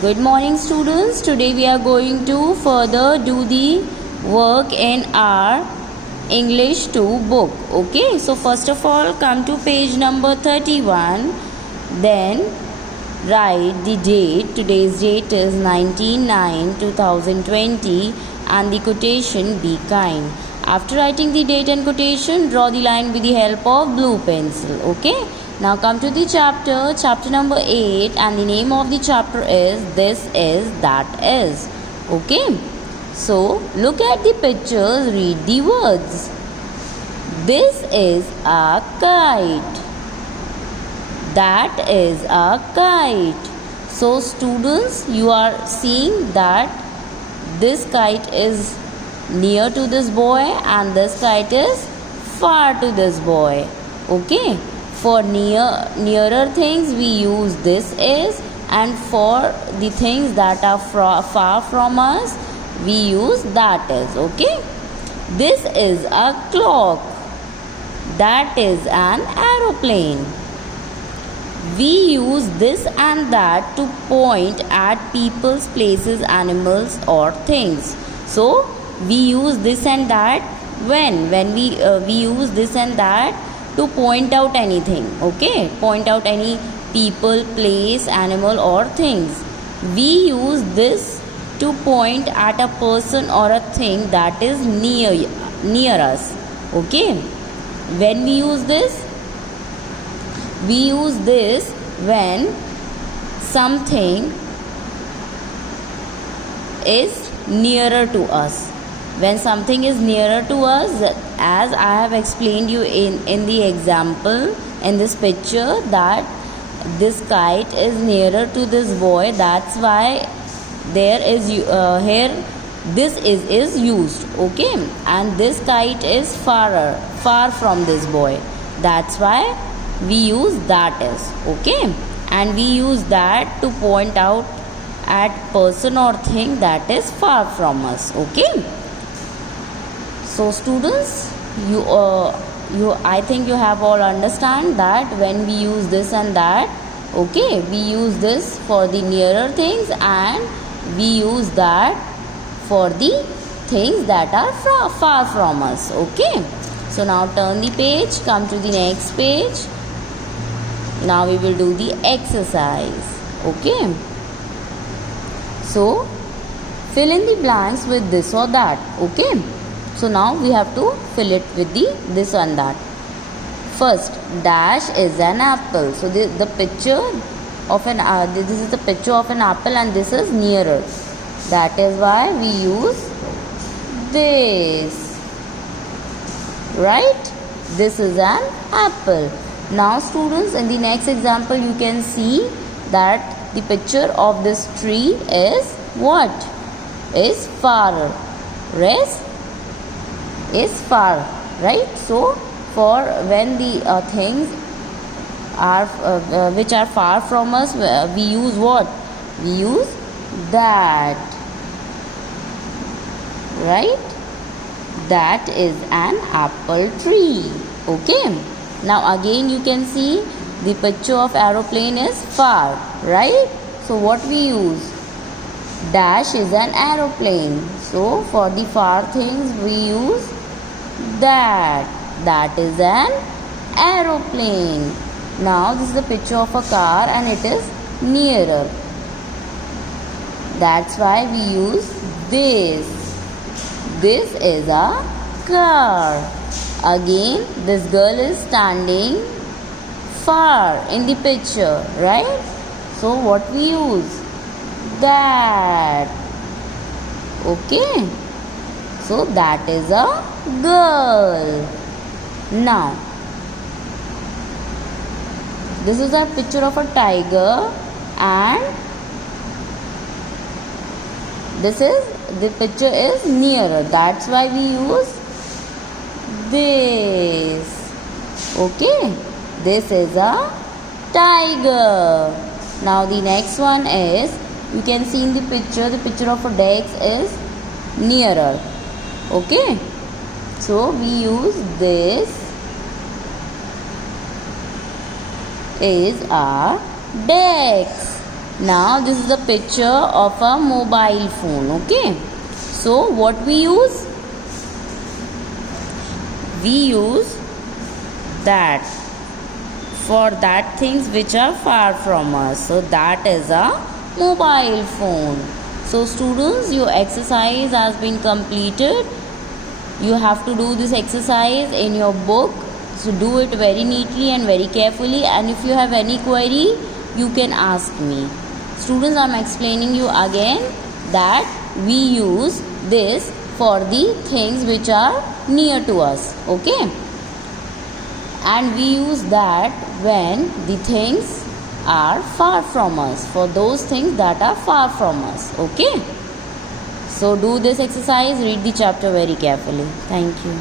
Good morning, students. Today we are going to further do the work in our English 2 book. Okay, so first of all, come to page number 31. Then write the date. Today's date is 19/9/2020 and the quotation be kind. After writing the date and quotation, draw the line with the help of blue pencil. Okay. Now come to the chapter number 8, and the name of the chapter is This Is, That Is. Okay. So look at the pictures, read the words. This is a kite. That is a kite. So students, you are seeing that this kite is near to this boy and this kite is far to this boy. Okay. For nearer things we use this is, and for the things that are far from us we use that is. Okay. This is a clock. That is an aeroplane. We use this and that to point at people's, places, animals or things. So we use this and that when we use this and that to point out anything. Okay, point out any people, place, animal or things. We use this to point at a person or a thing that is near us. Okay, when we use this when something is nearer to us. When something is nearer to us, as I have explained you in the example, in this picture, that this kite is nearer to this boy, that's why there is here this is used. Okay, and this kite is far from this boy, that's why we use that is. Okay, and we use that to point out at person or thing that is far from us. Okay. So students, I think you have all understand that when we use this and that, okay, we use this for the nearer things and we use that for the things that are far from us. Okay. So now turn the page, come to the next page. Now we will do the exercise. Okay. So fill in the blanks with this or that. Okay. So now we have to fill it with this and that. First, dash is an apple. So the picture of an this is the picture of an apple and this is nearer. That is why we use this. Right? This is an apple. Now students, in the next example you can see that the picture of this tree is what? Is far. Rest is far, right? So for when the things are which are far from us, we use what? We use that, right? That is an apple tree. Okay. Now again you can see the picture of aeroplane is far, right? So what we use? Dash is an aeroplane. So for the far things we use that. That is an aeroplane. Now this is the picture of a car and it is nearer. That's why we use this. This is a car. Again, this girl is standing far in the picture, right? So what we use? That. Okay. So that is a girl. Now this is a picture of a tiger and the picture is nearer. That's why we use this. Okay. This is a tiger. Now the next one is, you can see in the picture of a desk is nearer. Okay. So we use this is a desk. Now this is a picture of a mobile phone. Okay, so what we use? We use that for that things which are far from us. So that is a mobile phone. So students, your exercise has been completed. You have to do this exercise in your book. So do it very neatly and very carefully, and if you have any query, you can ask me. Students, I am explaining you again that we use this for the things which are near to us. Okay, and we use that when the things are far from us, for those things that are far from us. Okay, so do this exercise, read the chapter very carefully. Thank you.